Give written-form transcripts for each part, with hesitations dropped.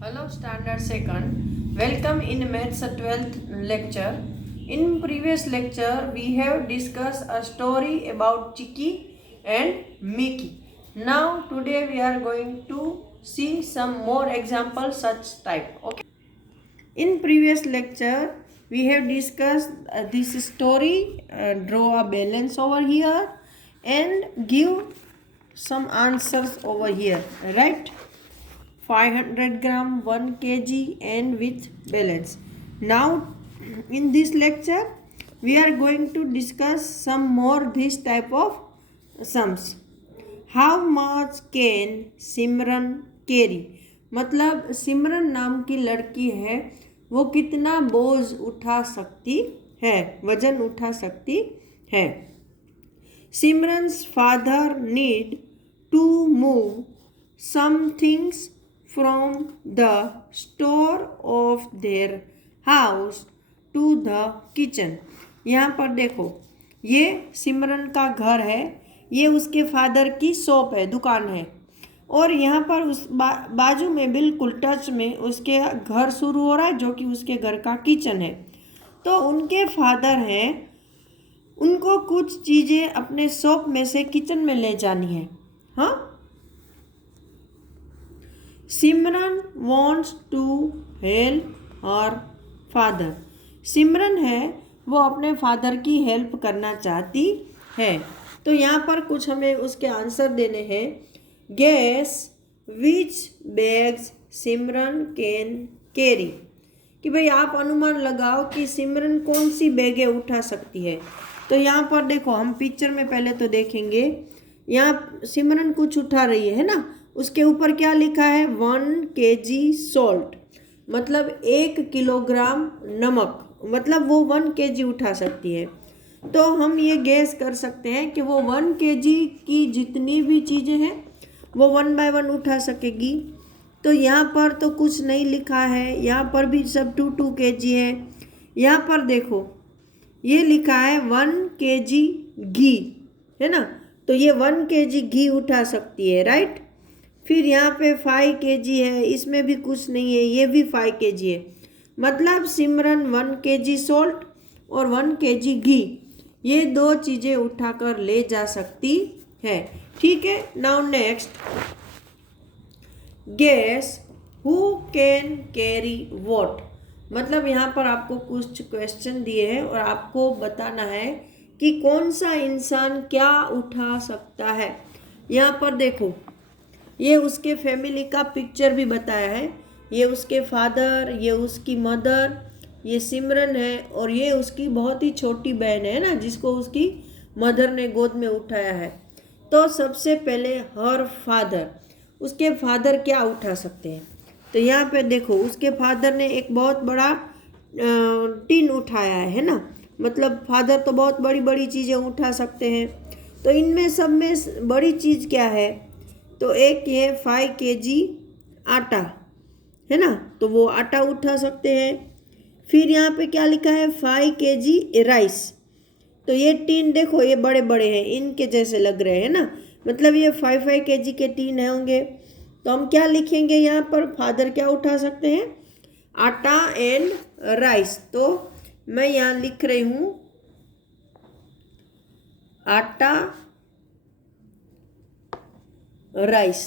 Hello, Standard Second. Welcome in Maths 12th lecture. In previous lecture, we have discussed a story about Chicky and Mickey. Now, today we are going to see some more examples such type. Okay. In previous lecture, we have discussed this story. Draw a balance over here and give some answers over here. Right? 500 gram 1 kg and with balance. Now in this lecture we are going to discuss some more this type of sums. How much can Simran carry? मतलब सिमरन नाम की लड़की है, वो कितना बोझ उठा सकती है, वजन उठा सकती है. Simran's father need to move some things from the store of their house to the kitchen. यहाँ पर देखो, ये सिमरन का घर है, ये उसके फादर की शॉप है, दुकान है, और यहाँ पर उस बाजू में बिल्कुल टच में उसके घर शुरू हो रहा है जो कि उसके घर का किचन है. तो उनके फादर हैं, उनको कुछ चीज़ें अपने शॉप में से किचन में ले जानी है. हाँ, Simran wants to help her father. Simran है, वो अपने फादर की हेल्प करना चाहती है. तो यहाँ पर कुछ हमें उसके आंसर देने हैं. Guess which bags Simran can carry. कि भाई आप अनुमान लगाओ कि सिमरन कौन सी बैगें उठा सकती है. तो यहाँ पर देखो, हम पिक्चर में पहले तो देखेंगे, यहाँ सिमरन कुछ उठा रही है ना, उसके ऊपर क्या लिखा है, 1 kg सॉल्ट, मतलब 1 किलोग्राम नमक, मतलब वो 1 kg उठा सकती है. तो हम ये गैस कर सकते हैं कि वो 1 kg की जितनी भी चीज़ें हैं वो 1 by 1 उठा सकेगी. तो यहाँ पर तो कुछ नहीं लिखा है, यहाँ पर भी सब 2 kg है. यहाँ पर देखो, ये लिखा है 1 kg घी, है ना, तो ये 1 kg घी उठा सकती है. राइट. फिर यहाँ पे 5 kg है, इसमें भी कुछ नहीं है, ये भी 5 kg है. मतलब सिमरन 1 kg सॉल्ट और 1 kg घी, ये दो चीज़ें उठाकर ले जा सकती है. ठीक है. Now next, guess who can carry what. मतलब यहाँ पर आपको कुछ क्वेश्चन दिए हैं और आपको बताना है कि कौन सा इंसान क्या उठा सकता है. यहाँ पर देखो, ये उसके फैमिली का पिक्चर भी बताया है. ये उसके फादर, ये उसकी मदर, ये सिमरन है, और ये उसकी बहुत ही छोटी बहन है ना, जिसको उसकी मदर ने गोद में उठाया है. तो सबसे पहले हर फादर, उसके फादर क्या उठा सकते हैं. तो यहाँ पे देखो, उसके फादर ने एक बहुत बड़ा टीन उठाया है ना, मतलब फादर तो बहुत बड़ी बड़ी चीज़ें उठा सकते हैं. तो इनमें सब में बड़ी चीज़ क्या है, तो एक ये 5 kg आटा है ना, तो वो आटा उठा सकते हैं. फिर यहाँ पे क्या लिखा है, 5 kg राइस. तो ये टीन देखो, ये बड़े बड़े हैं, इनके जैसे लग रहे हैं ना, मतलब ये 5 kg के टीन होंगे. तो हम क्या लिखेंगे यहाँ पर, फादर क्या उठा सकते हैं, आटा एंड राइस. तो मैं यहाँ लिख रही हूँ आटा राइस.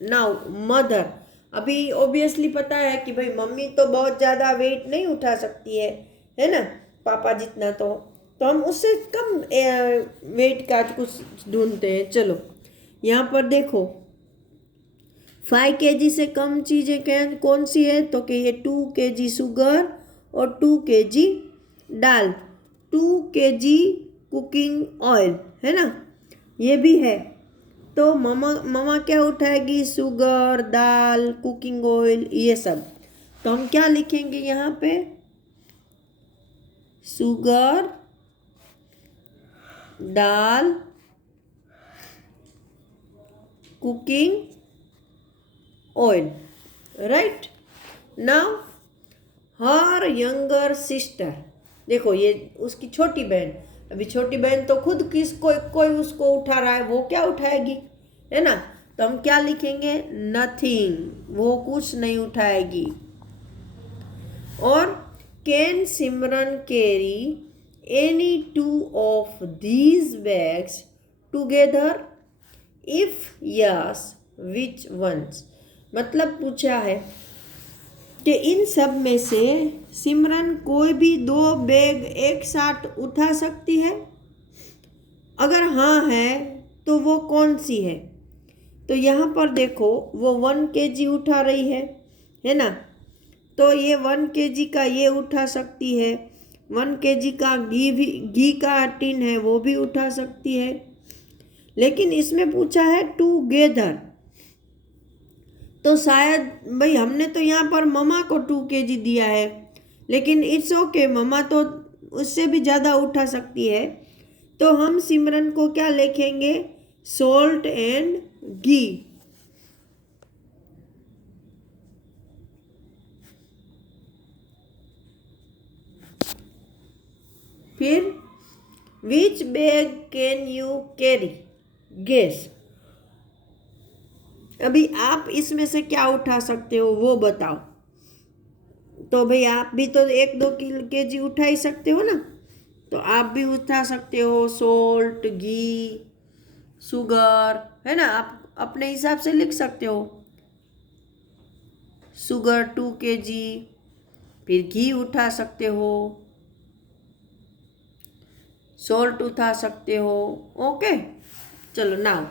नाउ मदर, अभी ऑब्वियसली पता है कि भाई मम्मी तो बहुत ज़्यादा वेट नहीं उठा सकती है ना, पापा जितना. तो हम उससे कम वेट का कुछ ढूंढते हैं. चलो यहाँ पर देखो, 5 kg से कम चीज़ें कौन सी है, तो कि ये 2 kg शुगर और 2 kg दाल, 2 kg कुकिंग ऑयल, है ना, ये भी है. तो ममा क्या उठाएगी, शुगर, दाल, कुकिंग ऑयल, ये सब. तो हम क्या लिखेंगे यहाँ पे, sugar, dal, cooking oil. Right. Now her younger sister, देखो ये उसकी छोटी बहन, अभी छोटी बहन तो खुद कोई उसको उठा रहा है, वो क्या उठाएगी, है ना. तो हम क्या लिखेंगे, नथिंग, वो कुछ नहीं उठाएगी। और can Simran carry any 2 of these bags together, if yes which ones. मतलब पूछा है कि इन सब में से सिमरन कोई भी 2 बैग एक साथ उठा सकती है, अगर हाँ है तो वो कौन सी है। तो यहाँ पर देखो वो 1 kg उठा रही है ना, तो ये 1 kg का ये उठा सकती है, 1 kg का घी का टिन है वो भी उठा सकती है। लेकिन इसमें पूछा है टुगेदर, तो शायद भाई हमने तो यहाँ पर ममा को 2 kg दिया है, लेकिन इट्स ओके, ममा तो उससे भी ज़्यादा उठा सकती है। तो हम सिमरन को क्या लिखेंगे, सॉल्ट एंड घी। फिर which bag can you carry, guess. अभी आप इसमें से क्या उठा सकते हो वो बताओ। तो भाई आप भी तो 1-2 kg उठा ही सकते हो ना, तो आप भी उठा सकते हो सॉल्ट, घी, शुगर, है ना। आप अपने हिसाब से लिख सकते हो, शुगर 2 kg, फिर घी उठा सकते हो, सॉल्ट उठा सकते हो। ओके, चलो नाउ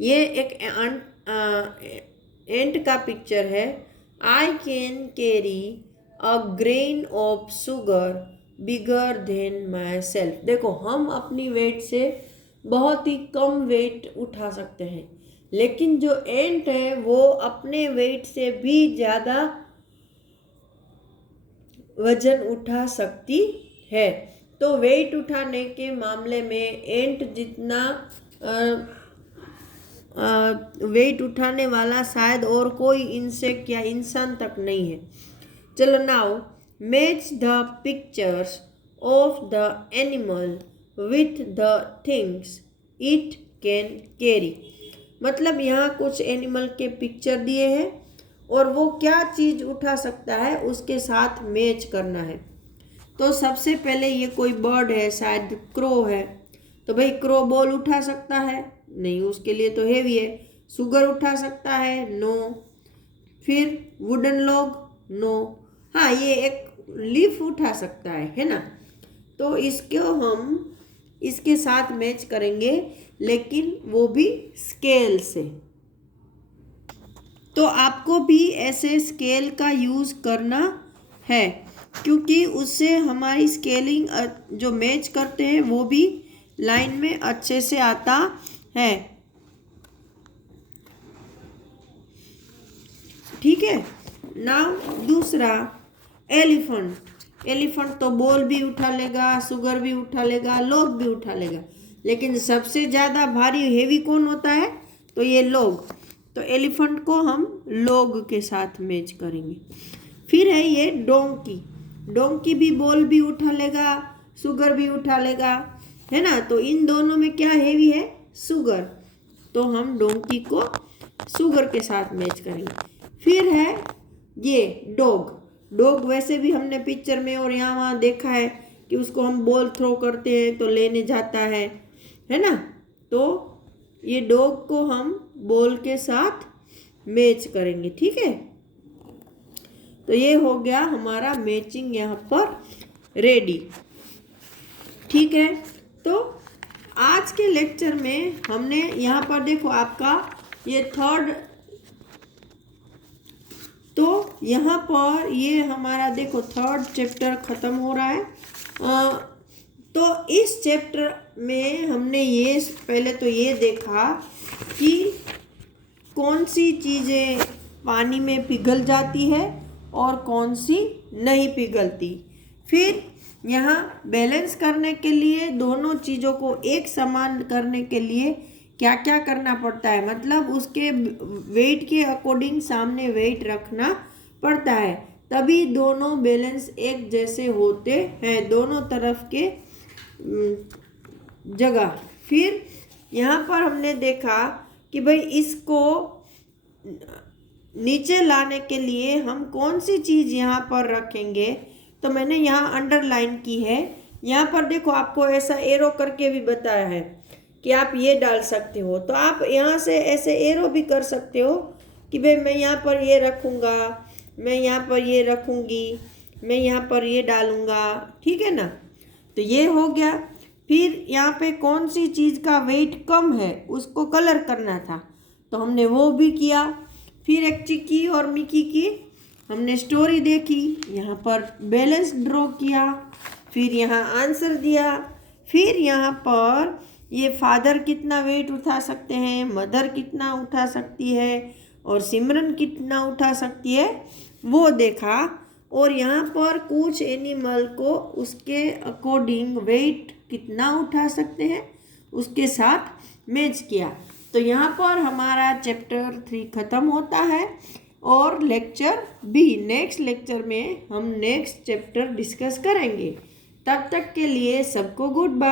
ये एक एंट का पिक्चर है। I can carry a grain of sugar bigger than my self. देखो हम अपनी वेट से बहुत ही कम वेट उठा सकते हैं, लेकिन जो एंट है वो अपने वेट से भी ज़्यादा वजन उठा सकती है। तो वेट उठाने के मामले में एंट जितना वेट उठाने वाला शायद और कोई इंसेक्ट या इंसान तक नहीं है। चलो now match the pictures of the animal with the things it can carry. मतलब यहाँ कुछ एनिमल के पिक्चर दिए हैं और वो क्या चीज़ उठा सकता है उसके साथ मैच करना है। तो सबसे पहले ये कोई बर्ड है, शायद क्रो है, तो भाई क्रो बॉल उठा सकता है नहीं, उसके लिए तो हेवी है। शुगर उठा सकता है, नो। फिर वुडन लॉग, नो। हाँ ये एक लीफ उठा सकता है ना। तो इसको हम इसके साथ मैच करेंगे, लेकिन वो भी स्केल से। तो आपको भी ऐसे स्केल का यूज़ करना है, क्योंकि उससे हमारी स्केलिंग जो मैच करते हैं वो भी लाइन में अच्छे से आता है। ठीक है। नाउ दूसरा एलिफेंट। एलिफेंट तो बॉल भी उठा लेगा, शुगर भी उठा लेगा, लॉग भी उठा लेगा, लेकिन सबसे ज़्यादा भारी हेवी कौन होता है, तो ये लॉग। तो एलिफेंट को हम लॉग के साथ मैच करेंगे। फिर है ये डोंकी। डोंकी भी बॉल भी उठा लेगा, शुगर भी उठा लेगा, है ना। तो इन दोनों में क्या हेवी है, शुगर, तो हम डोंकी को शुगर के साथ मैच करेंगे। फिर है ये डॉग। डॉग वैसे भी हमने पिक्चर में और यहाँ वहाँ देखा है कि उसको हम बॉल थ्रो करते हैं तो लेने जाता है ना। तो ये डॉग को हम बॉल के साथ मैच करेंगे। ठीक है, तो ये हो गया हमारा मैचिंग यहाँ पर रेडी। ठीक है, तो आज के लेक्चर में हमने यहाँ पर देखो आपका ये थर्ड, तो यहाँ पर ये हमारा देखो थर्ड चैप्टर ख़त्म हो रहा है। तो इस चैप्टर में हमने ये पहले तो ये देखा कि कौन सी चीज़ें पानी में पिघल जाती है और कौन सी नहीं पिघलती। फिर यहाँ बैलेंस करने के लिए दोनों चीज़ों को एक समान करने के लिए क्या क्या करना पड़ता है, मतलब उसके वेट के अकॉर्डिंग सामने वेट रखना पड़ता है, तभी दोनों बैलेंस एक जैसे होते हैं दोनों तरफ के जगह। फिर यहाँ पर हमने देखा कि भाई इसको नीचे लाने के लिए हम कौन सी चीज़ यहाँ पर रखेंगे। तो मैंने यहाँ अंडरलाइन की है। यहाँ पर देखो आपको ऐसा एरो करके भी बताया है कि आप ये डाल सकते हो। तो आप यहाँ से ऐसे एरो भी कर सकते हो कि भाई मैं यहाँ पर ये रखूँगा, मैं यहाँ पर ये रखूँगी, मैं यहाँ पर ये डालूँगा, ठीक है ना। तो ये हो गया। फिर यहाँ पे कौन सी चीज़ का वेट कम है उसको कलर करना था, तो हमने वो भी किया। फिर एक चिक्की और मिक्की की हमने स्टोरी देखी, यहाँ पर बैलेंस ड्रॉ किया, फिर यहाँ आंसर दिया, फिर यहाँ पर ये फादर कितना वेट उठा सकते हैं, मदर कितना उठा सकती है और सिमरन कितना उठा सकती है वो देखा। और यहाँ पर कुछ एनिमल को उसके अकॉर्डिंग वेट कितना उठा सकते हैं उसके साथ मैच किया। तो यहाँ पर हमारा चैप्टर 3 ख़त्म होता है और लेक्चर बी नेक्स्ट लेक्चर में हम नेक्स्ट चैप्टर डिस्कस करेंगे। तब तक के लिए सबको गुड बाय।